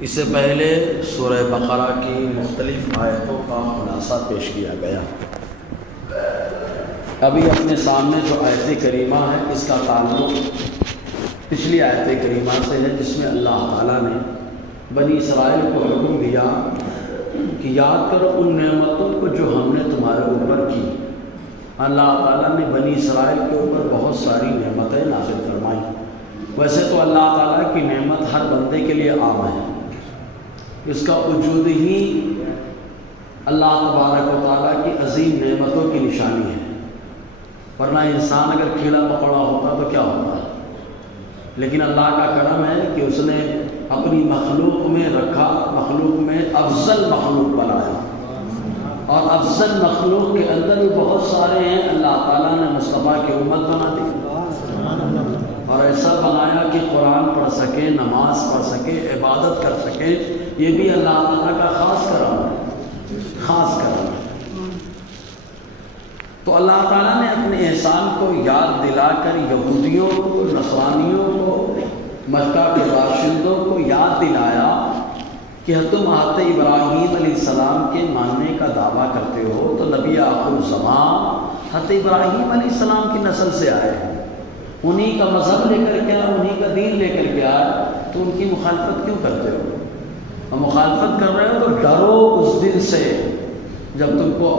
اس سے پہلے سورہ بقرہ کی مختلف آیتوں کا خلاصہ پیش کیا گیا۔ ابھی اپنے سامنے جو آیت کریمہ ہے اس کا تعلق پچھلی آیت کریمہ سے ہے، جس میں اللہ تعالیٰ نے بنی اسرائیل کو حکم دیا کہ یاد کرو ان نعمتوں کو جو ہم نے تمہارے اوپر کی۔ اللہ تعالیٰ نے بنی اسرائیل کے اوپر بہت ساری نعمتیں نازل فرمائیں۔ ویسے تو اللہ تعالیٰ کی نعمت ہر بندے کے لیے عام ہے، اس کا وجود ہی اللہ تبارک و تعالیٰ کی عظیم نعمتوں کی نشانی ہے، ورنہ انسان اگر کیڑا مکوڑا ہوتا تو کیا ہوتا ہے۔ لیکن اللہ کا کرم ہے کہ اس نے اپنی مخلوق میں رکھا، مخلوق میں افضل مخلوق بنایا، اور افضل مخلوق کے اندر بھی بہت سارے ہیں اللہ تعالیٰ نے مصطفیٰ کی امت بنا دی، اور ایسا بنایا کہ قرآن پڑھ سکے، نماز پڑھ سکے، عبادت کر سکے۔ یہ بھی اللہ تعالیٰ کا خاص کرم ہے، خاص کرم ہے۔ تو اللہ تعالیٰ نے اپنے احسان کو یاد دلا کر یہودیوں کو، نصرانیوں کو، مکہ کے باشندوں کو یاد دلایا کہ تم حضرت ابراہیم علیہ السلام کے ماننے کا دعویٰ کرتے ہو تو نبی آخر الزمان حضرت ابراہیم علیہ السلام کی نسل سے آئے ہیں، انہی کا مذہب لے کر کے آئے، انہی کا دین لے کر کے آئے، تو ان کی مخالفت کیوں کرتے ہو؟ اور مخالفت کر رہے ہو تو ڈرو اس دن سے جب تم کو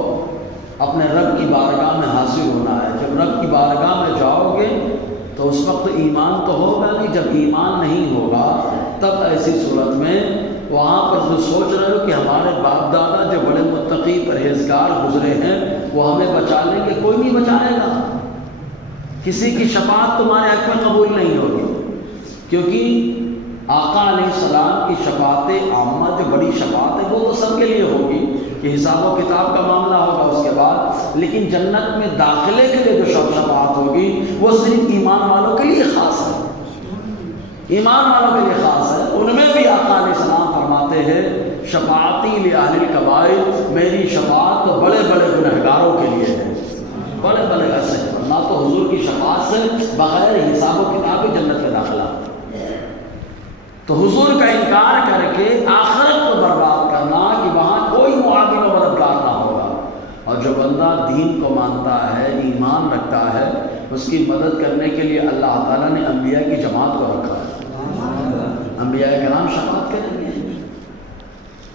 اپنے رب کی بارگاہ میں حاضر ہونا ہے۔ جب رب کی بارگاہ میں جاؤ گے تو اس وقت ایمان تو ہوگا نہیں، جب ایمان نہیں ہوگا تب ایسی صورت میں وہاں پر جو سوچ رہے ہو کہ ہمارے باپ دادا جو بڑے متقی پرہیزگار گزرے ہیں وہ ہمیں بچا لیں گے، کوئی نہیں بچائے گا۔ کسی کی شفاعت تمہارے حق میں قبول نہیں ہوگی، کیونکہ آقا علیہ السلام کی شفاعت عامہ جو بڑی شفاعت ہے وہ تو سب کے لیے ہوگی، کہ حساب و کتاب کا معاملہ ہوگا اس کے بعد، لیکن جنت میں داخلے کے لیے جو شفاعت ہوگی وہ صرف ایمان والوں کے لیے خاص ہے، ایمان والوں کے لیے خاص ہے۔ ان میں بھی آقا علیہ السلام فرماتے ہیں شفاعتی لأہل الکبائر، میری شفاعت تو بڑے بڑے گنہگاروں کے لیے ہے، بڑے بڑے ایسے، ورنہ تو حضور کی شفاعت سے بغیر حساب و کتاب ہی جنت میں داخلہ۔ تو حضور کا انکار کر کے آخرت کو برباد کرنا کہ وہاں کوئی معاون و مددگار نہ ہوگا، اور جو بندہ دین کو مانتا ہے، ایمان رکھتا ہے، اس کی مدد کرنے کے لیے اللہ تعالیٰ نے انبیاء کی جماعت کو رکھا ہے۔ انبیاء کرام شفاعت کریں گے،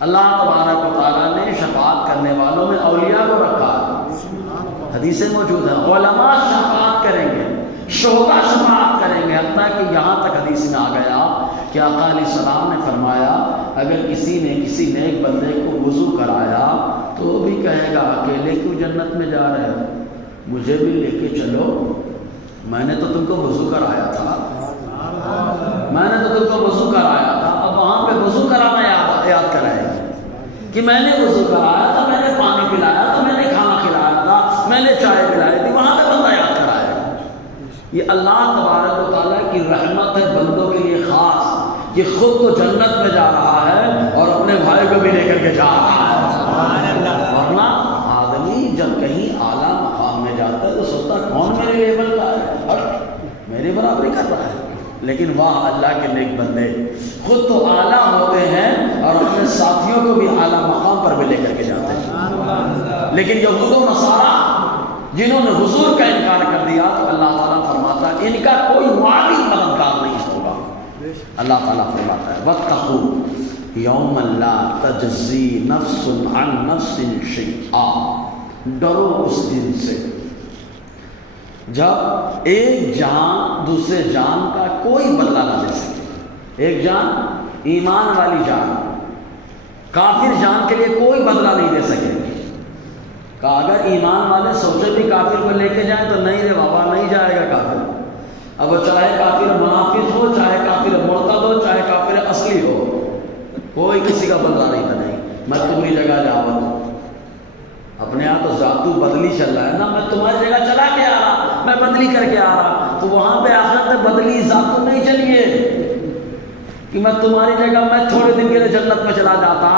اللہ تبارک و تعالیٰ نے شفاعت کرنے والوں میں اولیاء کو رکھا ہے، حدیثیں موجود ہیں، علماء شفاعت کریں گے، شہداء شفاعت کریں گے، حتیٰ کہ یہاں تک حدیث میں آ گیا کہ آقا علیہ السلام نے فرمایا اگر کسی نے کسی نیک بندے کو وضو کرایا تو وہ بھی کہے گا اکیلے کیوں جنت میں جا رہے ہو، مجھے بھی لے کے چلو، میں نے تو تم کو وضو کرایا تھا، میں نے تو تم کو وضو کرایا تھا۔ اب وہاں پہ وضو کرانا یاد کرائے گا کہ میں نے وضو کرایا تھا، میں نے پانی پلایا تھا، میں نے کھانا کھلایا تھا، میں نے چائے پلائی تھی، وہاں پہ بندہ یاد کرائے گا۔ یہ اللہ تبارک و تعالیٰ کی رحمت ہے بندوں کے لیے خاص، کہ خود تو جنت میں جا رہا ہے اور اپنے بھائی کو بھی لے کر کے جا رہا ہے۔ ورنہ آدمی جب کہیں اعلیٰ مقام میں جاتا ہے تو سوچتا کون میرے لیول کا ہے اور میرے برابری کر رہا ہے، لیکن وہاں اللہ کے نیک بندے خود تو اعلیٰ ہوتے ہیں اور اپنے ساتھیوں کو بھی اعلیٰ مقام پر بھی لے کر کے جاتے ہیں۔ لیکن یہود و نصارہ جنہوں نے حضور کا انکار کر دیا تو اللہ تعالیٰ فرماتا ہے ان کا کوئی معاون مددگار نہیں ہوگا۔ اللہ تعالیٰ فرماتا ہے وَاتَّقُوا يَوْمًا لَا تَجْزِي نَفْسٌ عَن نَفْسٍ شَيْئًا، ڈرو اس دن سے جب ایک جان دوسرے جان کا کوئی بدلہ نہ دے سکے۔ ایک جان، ایمان والی جان، کافر جان کے لیے کوئی بدلہ نہیں دے سکے کہ اگر ایمان والے سوچے بھی کافر کو لے کے جائیں تو نہیں رے بابا نہیں جائے گا کافر، اب وہ چاہے کافر منافق ہو، چاہے کافر مرتد ہو، چاہے کافر اصلی ہو، کوئی کسی کا بدلہ نہیں بنے گا۔ میں تمہاری جگہ جاؤں تو اپنے یہاں تو ذاتو بدلی چل رہا ہے نا، میں تمہاری جگہ چلا کے آ رہا، میں بدلی کر کے آ رہا، تو وہاں پہ آخرت میں بدلی ذاتو نہیں چلیے کہ میں تمہاری جگہ میں تھوڑے دن کے لیے جنت میں چلا جاتا،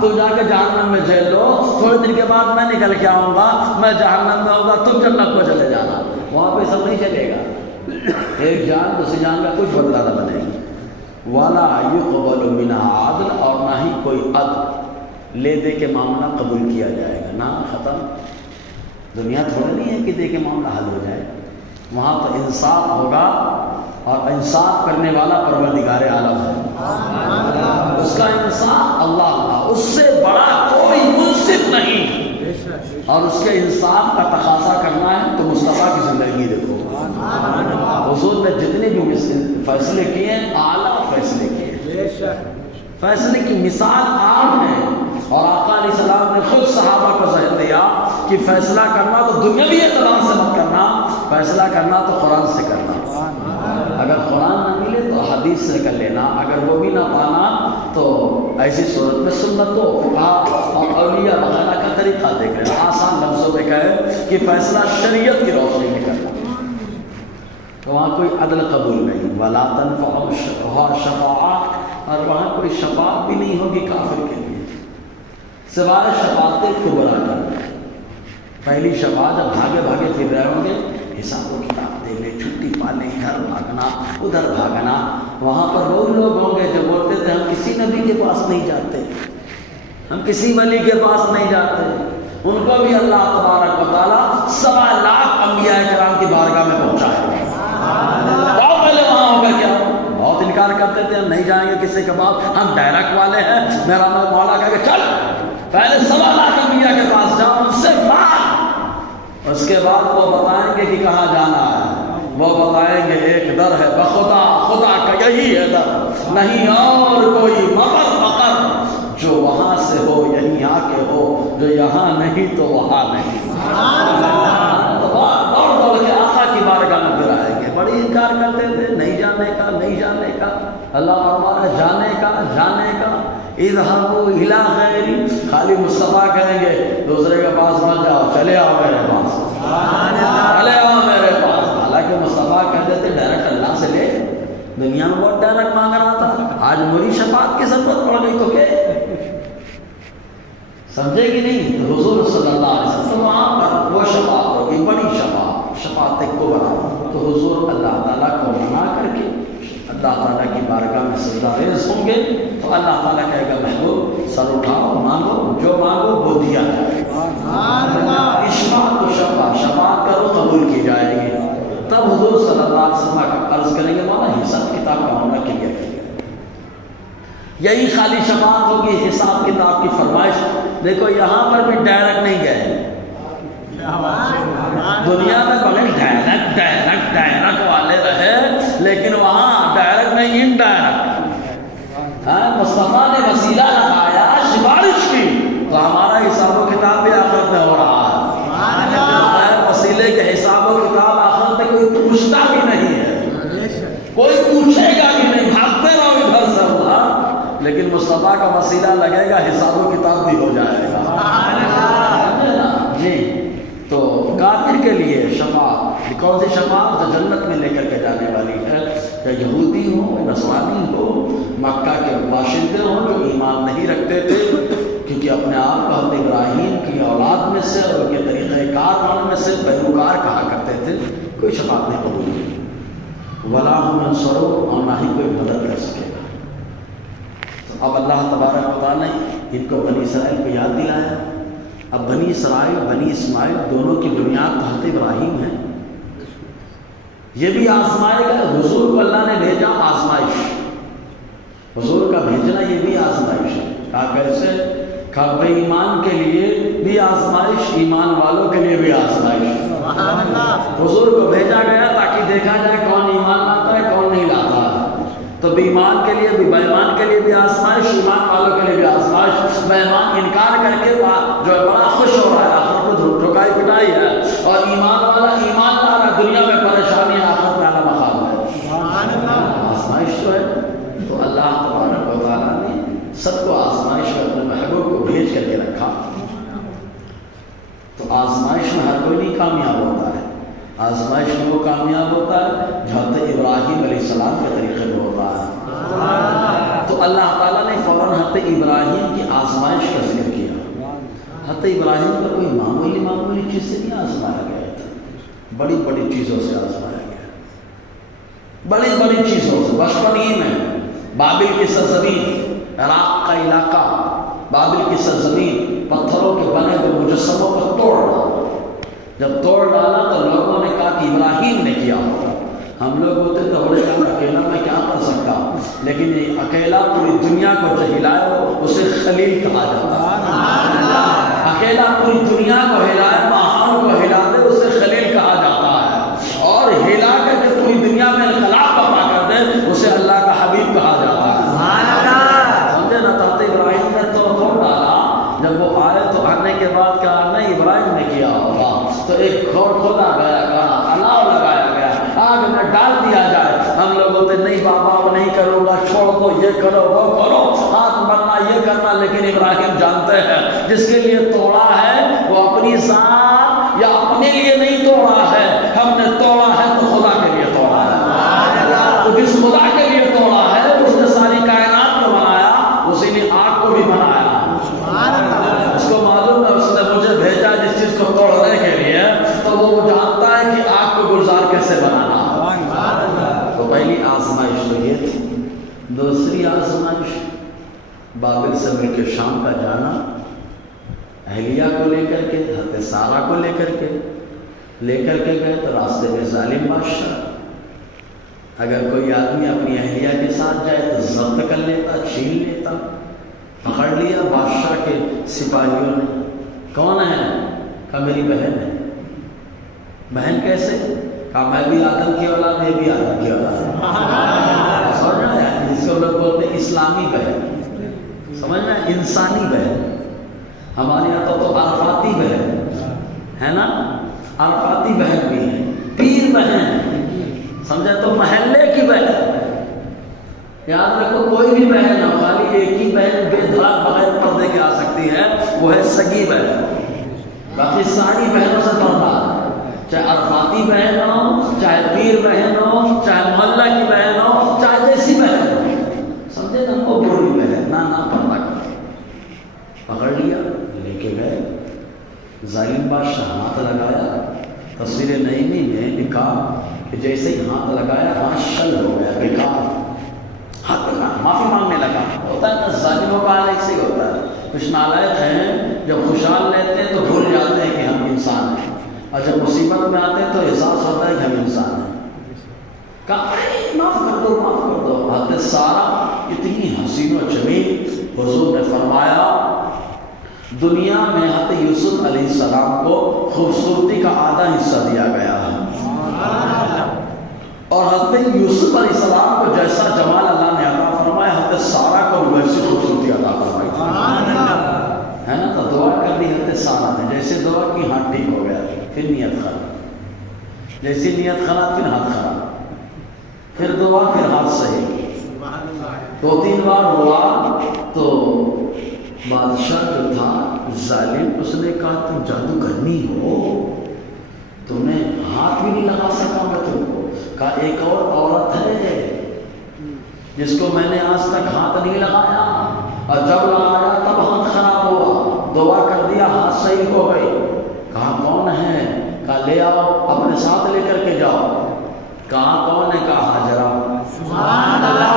تم جا کے جہنم میں جھیل لو، تھوڑے دن کے بعد میں نکل کے آؤں گا، میں جہنم میں ہوگا، تم جنت میں چلے جانا، وہاں پہ سب نہیں چلے گا۔ ایک جان دوسری جان کا کچھ بدلہ نہ بنے گی۔ ولا يقبل منها عدل، اور نہ ہی کوئی عدل لے دے کے معاملہ قبول کیا جائے گا، نہ ختم۔ دنیا تھوڑا نہیں ہے کہ دے کے معاملہ حل ہو جائے، وہاں تو انصاف ہوگا، اور انصاف کرنے والا پروردگار عالم ہے، اس کا انصاف اللہ کا، اس سے بڑا کوئی منصف نہیں، اور اس کے انصاف کا تقاضا کرنا ہے تو مصطفیٰ کی زندگی دیکھو، حضور نے جتنے بھی فیصلے کیے ہیں اعلیٰ فیصلے کیے، فیصلے کی مثال عام ہے، اور آقا علیہ السلام نے خود صحابہ کو ذہن دیا کہ فیصلہ کرنا تو دنیاوی اعتبار سے مت کرنا، فیصلہ کرنا تو قرآن سے کرنا، اگر قرآن نہ ملے تو حدیث سے کر لینا، اگر وہ بھی نہ پانا تو ایسی صورت میں سنت و فقہ اور اولیاء وغیرہ کا طریقہ دیکھ لینا، آسان لفظوں میں کہے کہ فیصلہ شریعت کی روشنی میں کرنا، تو وہاں کوئی عدل قبول نہیں، ولا تنفع شفاعت، اور وہاں کوئی شفاعت بھی نہیں ہوگی کافر کے لیے سوائے شفاعت کبریٰ کا۔ پہلی شفاعت جب بھاگے بھاگے پھر رہے ہوں گے، حساب و کتاب دے لے، چھٹی پالے، ادھر بھاگنا ادھر بھاگنا، وہاں پر وہ لوگ ہوں گے جو بولتے تھے ہم کسی نبی کے پاس نہیں جاتے، ہم کسی ولی کے پاس نہیں جاتے، ان کو بھی اللہ تبارک و تعالیٰ 1.25 لاکھ انبیاء کرام کی بارگاہ میں پہنچائے، بہت پہلے وہاں ہوگا کیا، بہت انکار کرتے تھے ہم نہیں جائیں گے کسی کے پاس، ہم ڈائریکٹ والے ہیں، میرا نام مولا کہہ کے چل پہلے 1.25 لاکھ انبیاء کے پاس جاؤ، ان سے مانگ، اس کے بعد وہ بتائیں گے کہ کہاں جانا ہے، وہ بتائیں گے ایک در ہے بخدا، خدا کا یہی ہے در، نہیں اور کوئی مقر جو وہاں سے ہو یہیں آ کے ہو، جو یہاں نہیں تو وہاں نہیں، دوڑ کے آقا کی بارگاہ میں پھر آئیں گے، بڑی انکار کرتے تھے نہیں جانے کا، نہیں جانے کا، اللہ فرماتا ہے جانے کا، جانے کا، اذهبوا الى غیری، خالی مصطفیٰ کہیں گے دوسرے کے پاس مت جاؤ، چلے آؤ میرے پاس، چلے آؤ میرے پاس، حالانکہ مصطفیٰ کہتے تھے ڈائریکٹ اللہ سے لے، دنیا میں بہت ڈائریکٹ مانگ رہا تھا، آج میری شفاعت کی ضرورت پڑ گئی تو کیا سمجھے گی نہیں، تو حضور صلی اللہ علیہ وسلم وہاں پر وہ شفاعت ہوگی، بڑی شفاعت کبریٰ، تو حضور اللہ تعالیٰ کو منا کر کے اللہ تعالیٰ کی بارگاہ میں سجدہ ریز ہوں گے، تو اللہ تعالیٰ کہے گا محبوب سر اٹھاؤ، مانگو، جو مانگو وہ دیا جائے گا، اشفاعت و شفاعت کرو قبول کی جائے گی، تب حضور صلی اللہ علیہ وسلم کا عرض کریں گے مولا حساب کتاب کا معاملہ کلیئر کیجیے، یہی خالی شفاعت ہوگی، حساب کتاب کی فرمائش، دیکھو یہاں پر بھی ڈائریکٹ نہیں گئے، دنیا میں بغیر ڈائریکٹ والے رہے، لیکن وہاں ڈائریکٹ نہیں انڈائریکٹ، مصطفیٰ نے وسیلہ لگایا، سفارش کی، تو ہمارا حساب و کتاب بھی آخرت میں ہو رہا ہے، بغیر وسیلے کے حساب و کتاب آخرت میں کوئی پوچھتا بھی نہیں ہے، کوئی پوچھے گا بھی نہیں، بھاگتے رہو ادھر سے ادھر، لیکن مصطفیٰ کا وسیلہ لگے گا، حساب و کتاب بھی ہو جائے گا، جی۔ تو کافر کے لیے شفاعت، کون سی شفاعت؟ جو جنت میں لے کر کے جانے والی ہے، یا یہودی ہو، نصرانی ہو، مکہ کے باشندے ہوں جو ایمان نہیں رکھتے تھے، کیونکہ اپنے آپ کو حضرت ابراہیم کی اولاد میں سے اور ان کے طریقہ کار میں سے پیروکار کہا کرتے تھے، کوئی شفاعت نہیں قبول کی، ولا هم ينصرون، اور نہ ہی کوئی مدد کر سکے گا۔ تو اب اللہ تبارک و تعالیٰ نے ان کو بنی اسرائیل کو یاد دلایا، اب بنی اسرائیل بنی اسماعیل دونوں کی بنیاد تو حضرت ابراہیم ہے، یہ بھی آزمائے گا، حضور کو اللہ نے بھیجا آزمائش، حضور کا بھیجنا یہ بھی آزمائش ہے، کہا کیسے؟ کہا بے ایمان کے لیے بھی آزمائش، ایمان والوں کے لیے بھی آزمائش، حضور کو بھیجا گیا تاکہ دیکھا جائے کون ایمان لاتا ہے کون نہیں لاتا ہے، تو بے ایمان کے لیے بھی، بے ایمان کے لیے بھی آزمائش، ایمان والوں کے لیے بھی آزمائش، بے ایمان انکار کر کے جو ہے بڑا خوش ہو رہا ہے، آخرت کو ٹھکائی پٹائی ہے، اور ایمان والا ایمان لا رہا ہے، دنیا میں پریشانی ہے، آخرت میں آنا مخال ہے، آزمائش جو ہے، تو اللہ تبارک و تعالیٰ نے سب کو آزمائش میں اپنے محبوب کو بھیج کر کے رکھا، تو آزمائش میں ہر کوئی نہیں کامیاب ہوتا ہے، آزمائش میں وہ کامیاب ہوتا ہے جو حضرت ابراہیم علیہ السلام کے طریقے میں ہوتا ہے، تو اللہ تعالیٰ نے فوراً حضرت ابراہیم کی آزمائش کا ذکر کیا، حضرت ابراہیم کو کوئی معمولی چیز سے نہیں آزمایا گیا تھا، بڑی بڑی چیزوں سے آزمایا گیا، بڑی چیزوں سے، بچپن ہی میں بابل کی سرزمین، عراق کا علاقہ، بابل کی سرزمین پتھروں کے بنے ہوئے مجسموں پر توڑ ڈالا۔ جب توڑ ڈالا تو لوگوں نے کہا کہ ابراہیم نے کیا ہوگا۔ ہم لوگ ہوتے تو بڑے اکیلا میں کیا کر سکتا، لیکن یہ اکیلا پوری دنیا کو جو ہلائے اسے خلیل کہا جاتا ہے۔ اکیلا پوری دنیا کو ہلائے، ماحول کو ہلا دے، اسے خلیل کہا جاتا ہے۔ اور ہلا کر کے پوری دنیا میں انقلاب برپا کر دے، اسے اللہ کا حبیب کہا جاتا ہے۔ سمجھے نا؟ تو ابراہیم نے توڑ ڈالا۔ جب وہ آئے تو آنے کے بعد کہا نہیں ابراہیم نے کیا ہوگا، تو ایک گھور کھودا گیا، کہا الاؤ لگایا گیا، آگ میں ڈال دیا جائے۔ ہم لوگ ہوتے نہیں بابا وہ نہیں کروں گا، چھوڑ دو، یہ کرو وہ کرو، ہاتھ بننا یہ کرنا، لیکن ابراہیم جانتے ہیں جس کے لیے توڑا ہے وہ اپنی ذات یا اپنے لیے نہیں توڑا ہے، ہم نے توڑا ہے تو خدا کے لیے توڑا ہے۔ تو جس خدا کے لیے توڑا ہے اس نے ساری کائنات کو بنایا، اسی نے آگ کو بھی بنایا۔ اس کو معلوم ہے اس نے مجھے بھیجا جس چیز کو توڑنے کے لیے، تو وہ جانتا ہے کہ آگ کو گلزار کیسے بنانا۔ تو پہلی آزمائش تو یہ تھی۔ دوسری آزمائش بابل سے مل کے شام کا جانا، اہلیہ کو لے کر کے، حضرت سارہ کو لے کر کے گئے تو راستے میں ظالم بادشاہ، اگر کوئی آدمی اپنی اہلیہ کے ساتھ جائے تو ضبط کر لیتا، چھین لیتا۔ پکڑ لیا بادشاہ کے سپاہیوں نے، کون ہے؟ کہا میری بہن ہے۔ بہن کیسے؟ کہا میں بھی آدم کی اولاد، یہ بھی آدم کی اولاد ہے۔ سمجھ رہے ہیں؟ جس کو لوگ بولتے ہیں اسلامی بہن، سمجھ رہے ہیں؟ انسانی بہن۔ ہمارے یہاں تو عرفاتی بہن ہے نا، عرفاتی بہن بھی ہے، پیر بہن، سمجھے؟ تو محلے کی بہن۔ یاد رکھو کوئی بھی بہن نہ، خالی ایک ہی بہن بے دھڑک بغیر پردے کے آ سکتی ہے، وہ ہے سگی بہن۔ باقی ساری بہنوں سے پردہ، چاہے عرفاتی بہن ہو، چاہے پیر بہن ہو، چاہے محلہ کی بہن ہو، چاہے جیسی بہن ہو، سمجھے نا؟ وہ بری بہن نہ پردہ کرے۔ پکڑ لیا، لے کے گئے، ظالم بادشاہ ہاتھ لگایا۔ تفسیر نعیمی میں لکھا کہ جیسے ہی ہاتھ لگایا ہاتھ شل ہو گیا، بیکار، ہاتھ لگا، معافی مانگنے لگا۔ ہوتا ہے نا ظالموں کا حال ایسے ہی ہوتا ہے، کچھ نالائق ہیں جب خوشحال لیتے ہیں تو بھول جاتے ہیں کہ ہم انسان ہیں، اور جب مصیبت میں آتے ہیں تو احساس ہوتا ہے کہ ہم انسان ہیں۔ کہا معاف کر دو، معاف کر دو۔ حضرت سارہ اتنی حسین و جمیل، حضور نے فرمایا دنیا میں حضرت یوسف علیہ السلام کو خوبصورتی کا آدھا حصہ دیا گیا ہے، اور حضرت یوسف علیہ السلام کو جیسا جمال اللہ نے عطا فرمایا، حضرت سارہ کو ویسی خوبصورتی عطا فرمائی ہے نا۔ تو دعا کر دی حضرت سارہ نے، جیسے دعا کی ہاتھ ٹھیک ہو گیا، پھر نیت خراب، جیسی نیت خراب پھر ہاتھ خراب، پھر دعا پھر ہاتھ صحیح، 2-3 بار ہوا۔ تو بادشاہ جو تھا ظالم، اس نے کہا تم جادوگرنی ہو، تم نے ہاتھ بھی نہیں لگا سکا میں تم کو۔ کہا ایک اور عورت ہے جس کو میں نے آج تک ہاتھ نہیں لگایا، اور جب لگایا تب ہاتھ خراب ہوا، دعا کر دیا ہاتھ صحیح ہو گئی۔ کہا کون ہے؟ کہا لے آؤ، اپنے ساتھ لے کر کے جاؤ۔ کہا کون ہے؟ کہا حاجرہ۔ سبحان اللہ۔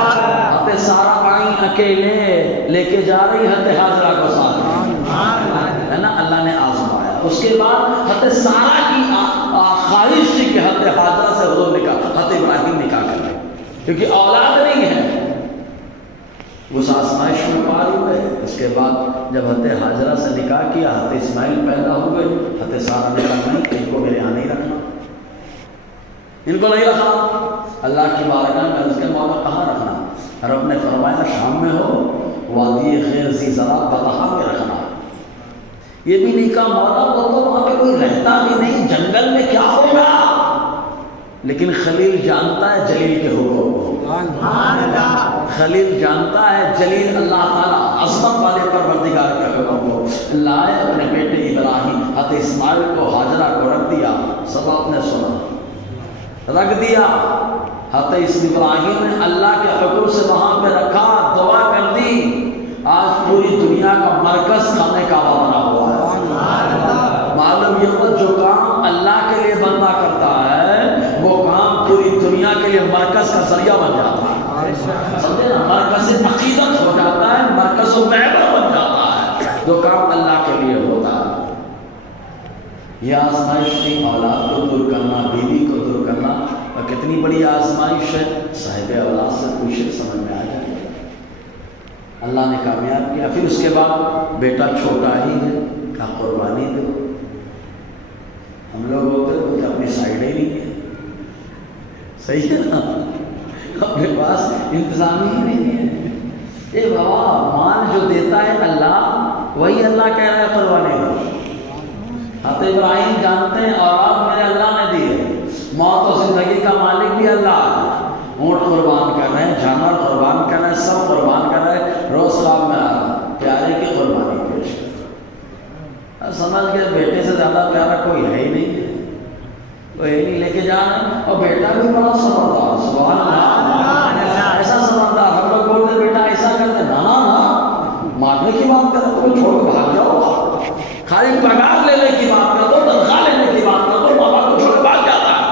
حضرت سارہ آئی اکیلے، لے کے جا رہی حضرت حاجرہ کو ساتھ، ہے نا۔ اللہ نے آزمایا۔ اس کے بعد حضرت سارہ کی خواہش تھی کہ حضرت حاجرہ سے حضور نکاح، حضرت ابراہیم نکاح کر لیں، کیونکہ اولاد نہیں ہے۔ اس آزمائش میں پار ہوئے۔ اس کے بعد جب حضرت حاجرہ سے نکاح کیا، حضرت اسماعیل پیدا ہوئے۔ حضرت سارہ نے کہا نہیں، ان کو میرے یہاں نہیں رکھنا، ان کو نہیں رکھنا۔ اللہ کی بارگاہ میں عرض کے مولا کہاں رکھنا؟ رب نے فرمایا شام میں ہو، وادی غیر ذی زرع بطحا میں رکھنا۔ یہ بھی نہیں کہا مولا وہ تو وہاں پہ کوئی رہتا بھی نہیں، جنگل میں کیا ہوگا؟ لیکن خلیل جانتا ہے جلیل کے حکم کو، خلیل جانتا ہے جلیل اللہ تعالیٰ عظمت والے پروردگار کے حکم کو۔ لائے اپنے بیٹے ابراہیم، حضرت اسماعیل کو حاجرہ کو رکھ دیا، سب آپ نے سنا، رکھ دیا۔ حضرت ابراہیم نے اللہ کے حکم سے وہاں پہ رکھا، دعا کر دی۔ آج پوری دنیا کا مرکز کھانے کا بنا ہوا ہے۔ معلوم یہ ہو جو کام اللہ کے لیے بندہ کرتا ہے، وہ کام پوری دنیا کے لیے مرکز کا ذریعہ بن جاتا ہے۔ سمجھے نا، مرکز عقیدت ہو جاتا ہے، مرکز و محور بن جاتا ہے جو کام اللہ کے لیے ہوتا ہے۔ یہ آزمائش تھی، اولاد کو دور کرنا، بیوی کو دور کرنا، اور کتنی بڑی آزمائش ہے، صاحب اولاد سے پوچھے سمجھ میں آ جائے۔ اللہ نے کامیاب کیا۔ پھر اس کے بعد بیٹا چھوٹا ہی ہے، کہا قربانی دو۔ ہم لوگ ہوتے تو اپنی سائڈ ہی نہیں ہے، صحیح ہے نا، اپنے پاس انتظام ہی نہیں ہے۔ اے بابا، مال جو دیتا ہے اللہ، وہی اللہ کہہ رہا ہے قربانی دو۔ حضرت ابراہیم جانتے ہیں اولاد میرے اللہ نے دی ہے، موت و زندگی کا مالک بھی اللہ ہے۔ اونٹ قربان کر رہے ہیں، جانور قربان کر رہے ہیں، سب قربان کر رہے ہیں، روز خواب میں آ رہا پیارے کی قربانی پیش کر۔ سمجھ گئے بیٹے سے زیادہ پیارا کوئی ہے ہی نہیں ہے، کوئی ہے نہیں، لے کے جانا۔ اور بیٹا بھی بڑا سمجھدار، سبحان اللہ، ایسا سمجھدار۔ ہم لوگ بولتے بیٹا ایسا کرتے، نا مارنے کی بات کرو تو چھوڑ کے بھاگ جاؤ، خالی پگار لینے کی بات کر دو، تنخواہ لینے کی بات کر دو، بابا کو چھوڑ کے بھاگ جاتا ہے۔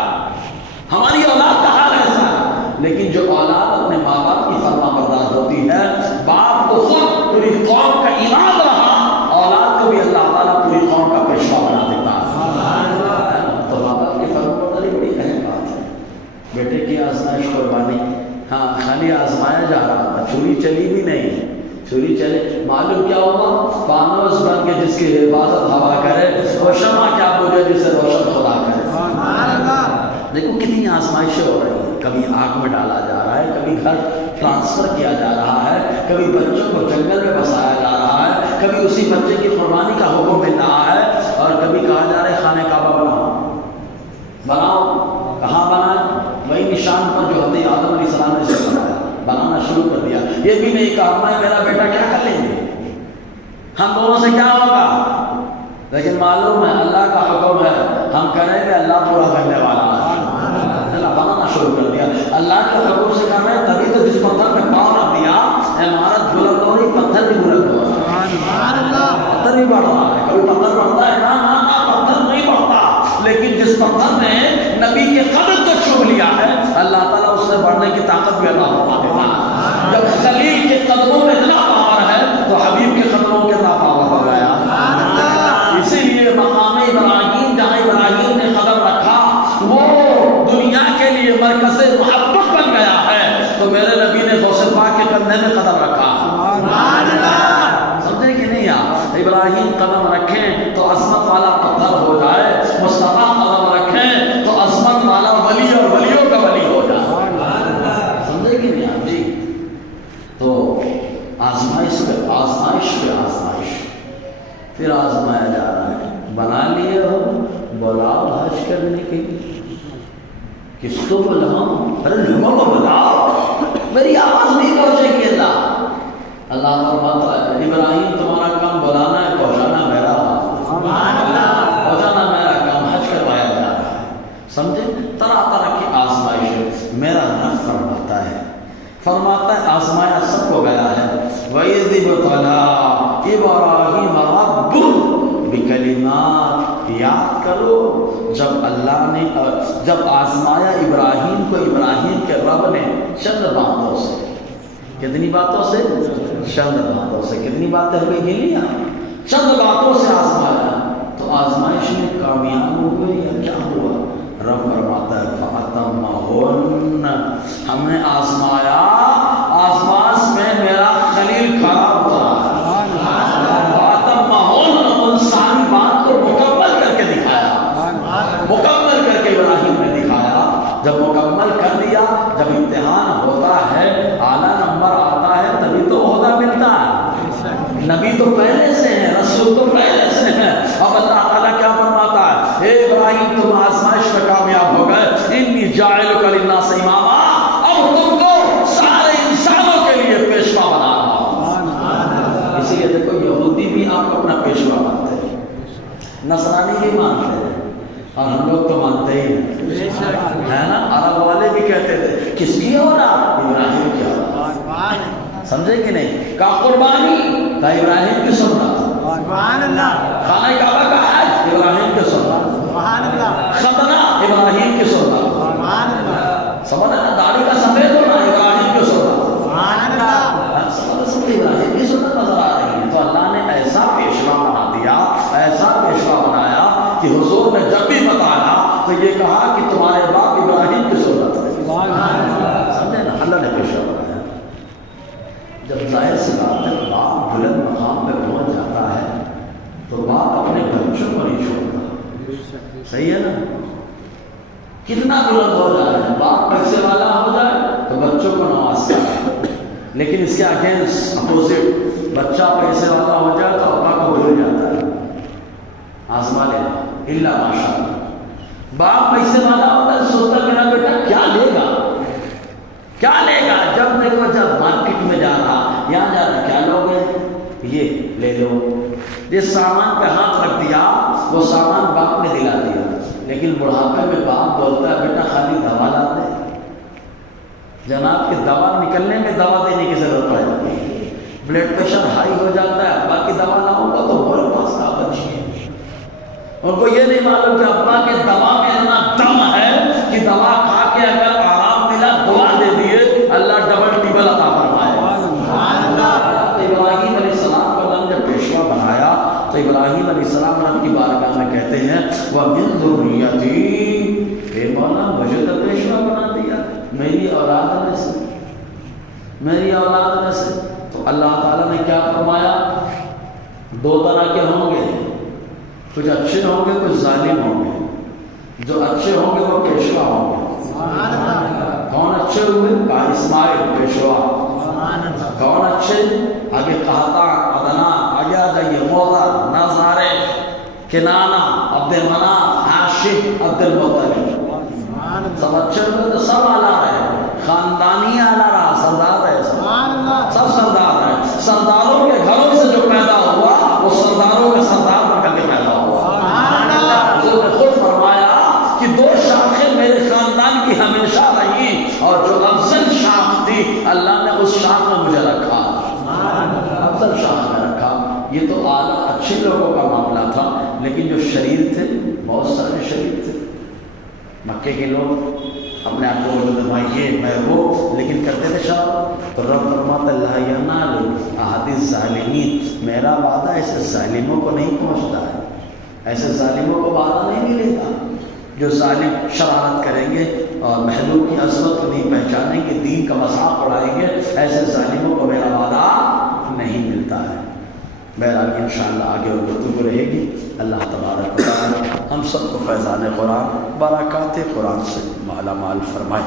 ہماری اولاد کا حال ایسا ہے، لیکن جو اولاد اپنے ماں باپ کی فرما بردار ہوتی ہے، باپ کو خود پوری قوم کا امام رہا، اولاد کو بھی اللہ تعالیٰ پوری قوم کا پیشوا بنا دیتا ہے۔ تو ماں باپ کی فرما برداری بڑی اہم بات ہے۔ بیٹے کی آزمائش قربانی، ہاں خالی آزمایا جا رہا تھا، چھری چلی بھی نہیں، چھری چلے معلوم کیا ہوگا، فانوس بن کے جس کی حفاظت ہوا کرے، وہ شمع کیا بجھے جسے روشن خدا کرے۔ دیکھو کتنی آزمائشیں ہو رہی ہیں، کبھی آگ میں ڈالا جا رہا ہے، کبھی گھر ٹرانسفر کیا جا رہا ہے، کبھی بچوں کو جنگل میں بسایا جا رہا ہے، کبھی اسی بچے کی قربانی کا حکم مل رہا ہے، اور کبھی کہا جا رہا ہے خانہ کعبہ بناؤ۔ کہاں بنائے؟ وہی نشان پر جو حضرت آدم علیہ السلام نے سے بنانا شروع کر دیا۔ یہ بھی نہیں کہا میں میرا بیٹا کیا کر لیں گے، ہم دونوں سے کیا ہوگا، لیکن معلوم ہے اللہ کا حکم ہے، ہم کریں گے، اللہ پورا کرنے والا ہے۔ اللہ بنانا شروع کر دیا، اللہ کے حکم سے کر رہے ہیں، تبھی تو جس پتھر پہ پاؤں رکھ دیا عمارت بلند ہو رہی، پتھر بھی بلند ہو رہا ہے، پتھر بھی بڑھ رہا ہے۔ کبھی پتھر بڑھتا ہے نا، پتھر نہیں بڑھتا، لیکن جس پتھر نے نبی کے قدر کو چھو لیا ہے، اللہ تعالیٰ اس سے بڑھنے کی طاقت بھی عطا فرما دیتا ہے۔ جب خلیل کے قدموں میں اتنا پاور ہے تو حبیب کے قدموں کے اتنا پاور ہو گیا۔ اسی لیے مقام ابراہیم جہاں ابراہیم نے قدم رکھا وہ دنیا کے لیے مرکز محبت بن گیا ہے، تو میرے نبی نے غوث پاک کے کندھے میں قدم رکھا۔ سمجھے کہ نہیں آپ؟ ابراہیم قدم رکھیں تو عظمت والا پتھر ہو جائے، مصطفیٰ قدم رکھیں تو عظمت والا ولی اور ولیوں کا ولی ہو جائے۔ سمجھے کہ نہیں آپ؟ جی تو آزمائش پہ آزمائش پہ آزمائش، پھر آزمایا جا رہا ہے۔ بنا لیے ہو، بلاؤ حج کرنے کے لیے، کس کو بلاؤں؟ ارے لوگوں کو بلاؤ، میری آواز نہیں پہنچے گی۔ اللہ فرماتا ہے ابراہیم تمہارا کام بلانا ہے، پہنچانا میرا، پہنچانا میرا کام، حج کروایا جا رہا ہے۔ سمجھے؟ طرح طرح کی آزمائش میرا رب فرماتا ہے آزمایا سب کو گیا ہے۔ وَإِذِ ابْتَلَىٰ إِبْرَاهِيمَ رَبُّهُ بِكَلِمَاتٍ، یاد کرو جب اللہ نے جب آزمایا ابراہیم کو، ابراہیم کے رب نے چند باتوں سے، کتنی باتوں سے؟ چند باتوں سے۔ کتنی باتیں ہو گئی گنی؟ چند باتوں سے آزمایا، تو آزمائش میں کامیاب ہو گئی یا کیا ہوا؟ رب فرماتا ہے فَأَتَمَّهُنَّ، ہم نے آزمایا، آزماش میں میرا خلیل کھڑا اترا، فَأَتَمَّهُنَّ، ان ساری بات کو مکمل کر کے دکھایا، مکمل کر کے ابراہیم نے دکھایا۔ جب مکمل کر دیا، جب امتحان ہوتا ہے، اعلیٰ نمبر آتا ہے، تبھی تو عہدہ ملتا ہے۔ نبی تو پہلے سے ہیں، رسول تو پہلے سے ہیں۔ اب اللہ تعالیٰ کیا فرماتا ہے؟ اے ابراہیم تم آزمائش میں کامیاب ہو گئے، انی جاعلک للناس اماما، اب تم کو سارے انسانوں کے لیے پیشوا بنا رہا ہوں۔ اسی لیے دیکھو یہودی بھی آپ کو اپنا پیشوا مانتے ہیں، نصرانی بھی مانتے ہیں، اور ہم لوگ تو مانتے ہی ہیں، ہے نا؟ عرب والے بھی کہتے تھے کس کی اولاد؟ ابراہیم کی اولاد۔ سمجھے کہ نہیں؟ کا قربانی کا ابراہیم کی سنت، خانہ کعبہ کا حج ابراہیم کی سنت، ختنہ ابراہیم کی سنت، سمجھا نا؟ داڑھی کا سفید ہونا ابراہیم کی سنت، کہ حضور نے جب بھی بتایا تو یہ کہا کہ تمہارے باپ ابراہیم کی صورت ہے. سمجھے نا, اللہ نے پیشہ بنایا. جب ظاہر سی بات ہے باپ بلند مقام پہ پہنچ جاتا ہے تو باپ اپنے بچوں کو نہیں چھوڑتا. صحیح ہے نا. کتنا بلند ہو جائے, باپ پیسے والا ہو جائے تو بچوں کو نوازتا ہے, لیکن اس کے اگینسٹ اپوزٹ بچہ پیسے والا ہو جائے تو ابا کو بھول جاتا ہے. آزما لینا الا ماشاء اللہ. باپ پیسے والا ہوتا ہے, سوچتا میرا بیٹا کیا لے گا کیا لے گا. جب دیکھو جب مارکیٹ میں جا رہا, یہاں جا رہا, کیا لوگے, یہ لے لو. جس سامان پہ ہاتھ رکھ دیا وہ سامان باپ نے دلا دیا. لیکن بڑھاپے میں باپ بولتا ہے بیٹا خالی دوا لا دے. جناب کہ دوا نکلنے میں دوا دینے کی ضرورت پڑ جاتی ہے. بلڈ پریشر ہائی ہو جاتا ہے, ابا کی دوا لاؤں گا تو میرے پاس طاقت ہے. ان کو یہ نہیں معلوم کہ ابا کے دوا میں اتنا دم ہے کہ دوا کھا کے اگر آرام ملا دعا دے دیے اللہ ڈبل ٹیبل عطا فرمائے. ابراہیم علیہ السلام کو اللہ نے جب پیشوا بنایا تو ابراہیم علیہ السلام رب کی بارگاہ میں کہتے ہیں وَمِن ذُرِّيَّتِي, اے مولا مجھے تو پیشوا بنا دیا, میری اولاد میں سے, میری اولاد میں سے. تو اللہ تعالیٰ نے کیا فرمایا, دو طرح کے ہوں گے, کچھ اچھے ہوں گے کچھ ظالم ہوں گے. جو اچھے ہوں گے وہ پیشوا ہوں گے. کون اچھے ہوئے, کہا اسماعیل پیشوا. کون اچھے, آگے قحطان, عدنان, آگے آ جائیے, مضر, نزارے, کنانہ, عبد مناف, ہاشم, عبد المطلب. سب اچھے ہوئے تو سب اعلیٰ ہے, خاندانی اعلیٰ رہا, سردار ہے, سب سردار ہے. سرداروں کے گھروں سے جو پیدا ہوا وہ سرداروں کے سردار بن کر کے پیدا ہوا. حضور نے خود فرمایا کہ دو شاخیں میرے خاندان کی ہمیشہ رہی اور جو افضل شاخ تھی اللہ نے اس شاخ میں مجھے رکھا, افضل شاخ میں رکھا. یہ تو اعلیٰ اچھے لوگوں کا معاملہ تھا, لیکن جو شریر تھے بہت سارے شریر تھے. مکے کے لوگ اپنے آپ کو بولتے تھے یہ میں وہ, لیکن کرتے تھے شاہ. تو رب فرماتا لا ینال احد الظالمین, میرا وعدہ ایسے ظالموں کو نہیں پہنچتا ہے, ایسے ظالموں کو وعدہ نہیں ملے گا. جو ظالم شرارت کریں گے اور محبوب کی عظمت کو نہیں پہچانیں گے, دین کا مذاق اڑائیں گے, ایسے ظالموں کو میرا وعدہ نہیں ملتا ہے. بہرحال انشاءاللہ آگے اور گفتگو رہے گی. اللہ تبارک و تعالی ہم سب کو فیضان قرآن برکات قرآن سے مالا مال فرمائے.